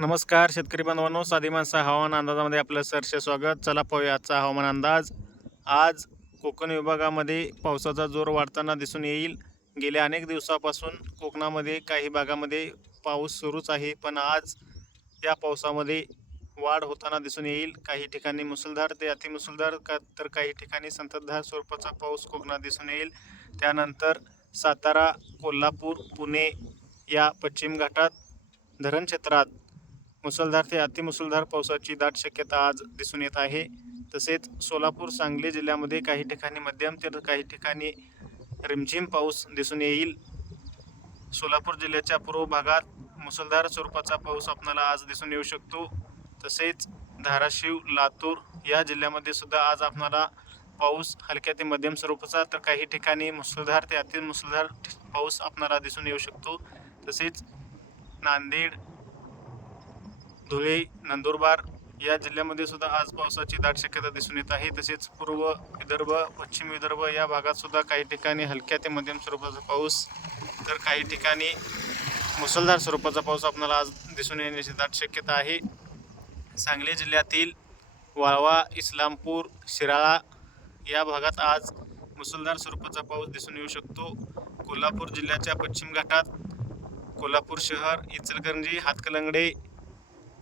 नमस्कार शेतकरी बांधवांनो. साधी माणसं हवामान अंदाजामध्ये आपलं सरसे स्वागत. चला पाहूया आजचा हवामान अंदाज. आज कोकण विभागामध्ये पावसाचा जोर वाढताना दिसून येईल. गेल्या अनेक दिवसापासून कोकणामध्ये काही भागामध्ये पाऊस सुरूच आहे पण आज या पावसामध्ये वाढ होताना दिसून येईल. काही ठिकाणी मुसळधार ते अतिमुसळधार का तर काही ठिकाणी संततधार स्वरूपाचा पाऊस कोकणात दिसून येईल. त्यानंतर सातारा कोल्हापूर पुणे या पश्चिम घाटात धरण क्षेत्रात मुसळधार ते अतिमुसळधार पावसाची दाट शक्यता आज दिसून येत आहे. तसेच सोलापूर सांगली जिल्ह्यामध्ये काही ठिकाणी मध्यम तर काही ठिकाणी रिमझिम पाऊस दिसून येईल. सोलापूर जिल्ह्याच्या पूर्व भागात मुसळधार स्वरूपाचा पाऊस आपणाला आज दिसून येऊ शकतो. तसेच धाराशिव लातूर या जिल्ह्यामध्ये सुद्धा आज आपणाला पाऊस हलक्या ते मध्यम स्वरूपाचा तर काही ठिकाणी मुसळधार ते अतिमुसळधार पाऊस आपणाला दिसून येऊ शकतो. तसेच नांदेड धुळे नंदुरबार या जिल्ह्यामध्ये सुद्धा आज पावसाची दाट शक्यता दिसून येत आहे. तसेच पूर्व विदर्भ पश्चिम विदर्भ या भागात सुद्धा काही ठिकाणी हलक्या ते मध्यम स्वरूपाचा पाऊस तर काही ठिकाणी मुसळधार स्वरूपाचा पाऊस आपल्याला आज दिसून येण्याची दाट शक्यता आहे. सांगली जिल्ह्यातील वाळवा इस्लामपूर शिराळा या भागात आज मुसळधार स्वरूपाचा पाऊस दिसून येऊ शकतो. कोल्हापूर जिल्ह्याच्या पश्चिम घाटात कोल्हापूर शहर इचलकरंजी हातकलंगडे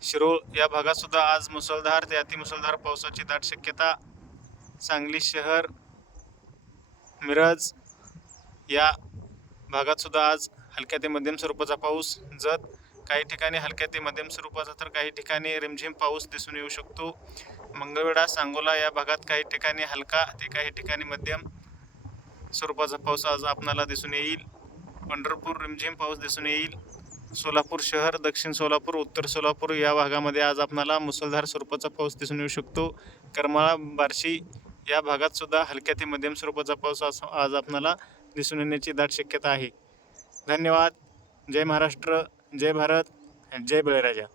शिरोळ या भागात सुद्धा आज मुसळधार ते अतिमुसळधार पावसाची दाट शक्यता. सांगली शहर मिरज या भागात सुद्धा आज हलक्या ते मध्यम स्वरूपाचा पाऊस. जत काही ठिकाणी हलक्या ते मध्यम स्वरूपाचा तर काही ठिकाणी रिमझिम पाऊस दिसून येऊ शकतो. मंगळवेढा सांगोला या भागात काही ठिकाणी हलका ते काही ठिकाणी मध्यम स्वरूपाचा पाऊस आज आपणाला दिसून येईल. पंढरपूर रिमझिम पाऊस दिसून येईल. सोलापूर शहर दक्षिण सोलापूर उत्तर सोलापूर या भागामध्ये आज आपणाला मुसळधार स्वरूपाचा पाऊस दिसून येऊ शकतो. करमाळा बार्शी या भागात सुद्धा हलक्या ते मध्यम स्वरूपाचा पाऊस आज आज आपणाला दिसून येण्याची दाट शक्यता आहे. धन्यवाद. जय महाराष्ट्र जय भारत जय बळीराजा.